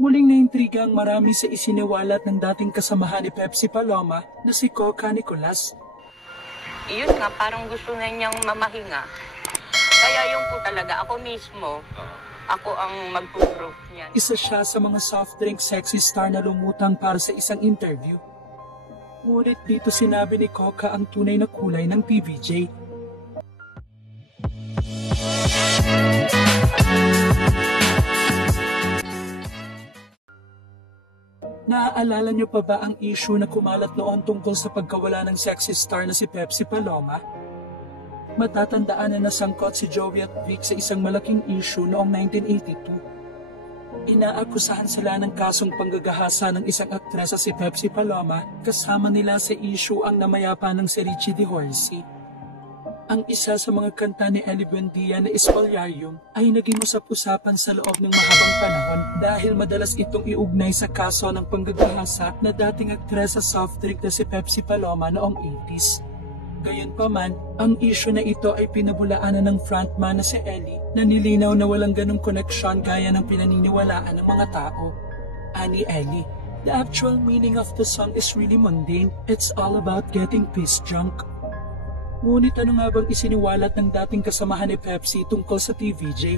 Muling naintriga ang marami sa isiniwalat ng dating kasamahan ni Pepsi Paloma na si Coca Nicolas. Yun nga, parang gusto na niyang mamahinga. Kaya yung po talaga, ako mismo, ako ang mag-proof niyan. Isa siya sa mga soft drink sexy star na lumutang para sa isang interview. Ngunit dito sinabi ni Coca ang tunay na kulay ng PBJ. Naaalala niyo pa ba ang issue na kumalat noon tungkol sa pagkawala ng sexy star na si Pepsi Paloma? Matatandaan na nasangkot si Joey at Vic sa isang malaking issue noong 1982. Inaakusahan sila ng kasong panggagahasa ng isang aktresa si Pepsi Paloma, kasama nila sa issue ang namayapa ng si Richie De Horsey. Ang isa sa mga kanta ni Ellie Buendia na Espalyarium ay naging usap-usapan sa loob ng mahabang panahon dahil madalas itong iugnay sa kaso ng panggagahasa na dating aktresa soft drink na si Pepsi Paloma noong 80s. Gayunpaman, ang issue na ito ay pinabulaanan ng frontman na si Ellie na nilinaw na walang ganong koneksyon gaya ng pinaniniwalaan ng mga tao. Ani Ellie, the actual meaning of the song is really mundane. It's all about getting pissed drunk. Ngunit ano nga bang isiniwalat ng dating kasamahan ni Pepsi tungkol sa TVJ?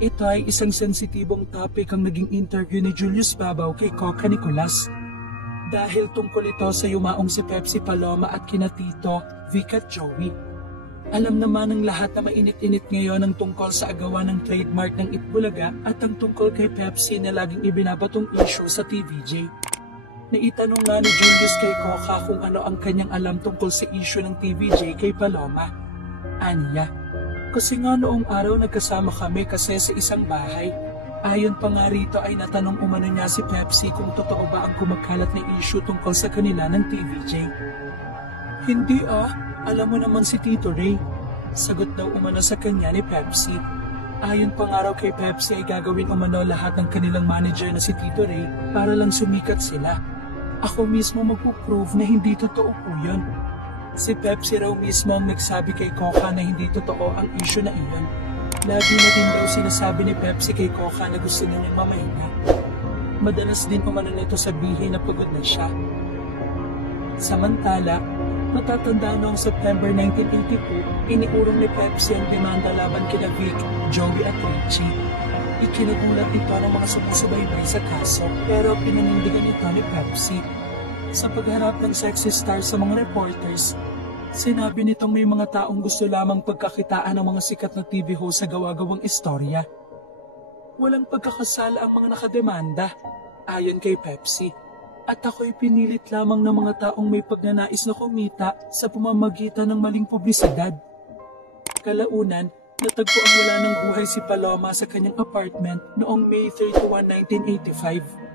Ito ay isang sensitibong topic ang naging interview ni Julius Babaw kay Coca Nicolas. Dahil tungkol ito sa yumaong si Pepsi Paloma at kina Tito, Vic at Joey. Alam naman ng lahat na mainit-init ngayon ang tungkol sa agawan ng trademark ng Itbulaga at ang tungkol kay Pepsi na laging ibinabatong issue sa TVJ. Naitanong nga ni Julius kay Coca kung ano ang kanyang alam tungkol sa issue ng TVJ kay Paloma. Aniya, kasi nga noong araw nagkasama kami kasi sa isang bahay. Ayon pa nga rito ay natanong umano niya si Pepsi kung totoo ba ang kumakalat na issue tungkol sa kanila ng TVJ. Hindi alam mo naman si Tito Ray. Sagot daw umano sa kanya ni Pepsi. Ayon pa nga raw kay Pepsi ay gagawin umano lahat ng kanilang manager na si Tito Ray para lang sumikat sila. Ako mismo magpuprove na hindi totoo po yun. Si Pepsi raw mismo ang nagsabi kay Coca na hindi totoo ang issue na iyon. Lagi na din daw sinasabi ni Pepsi kay Coca na gusto niya niyang mamahinga. Madalas din umano nito sabihin na pagod na siya. Samantala, matatanda noong September 1982, iniurong ni Pepsi ang demanda laban kina Vic, Joey at Richie. Ikinagulat ito ng mga sumusubaybay sa kaso pero pinanindigan ito ni Pepsi. Sa pagharap ng sexy star sa mga reporters, sinabi nitong may mga taong gusto lamang pagkakitaan ng mga sikat na TV host sa gawa-gawang istorya. Walang pagkakasala ang mga nakademanda, ayon kay Pepsi. At ako'y pinilit lamang ng mga taong may pagnanais na kumita sa pamamagitan ng maling publisidad. Kalaunan, natagpo ang wala ng buhay si Paloma sa kanyang apartment noong May 31, 1985.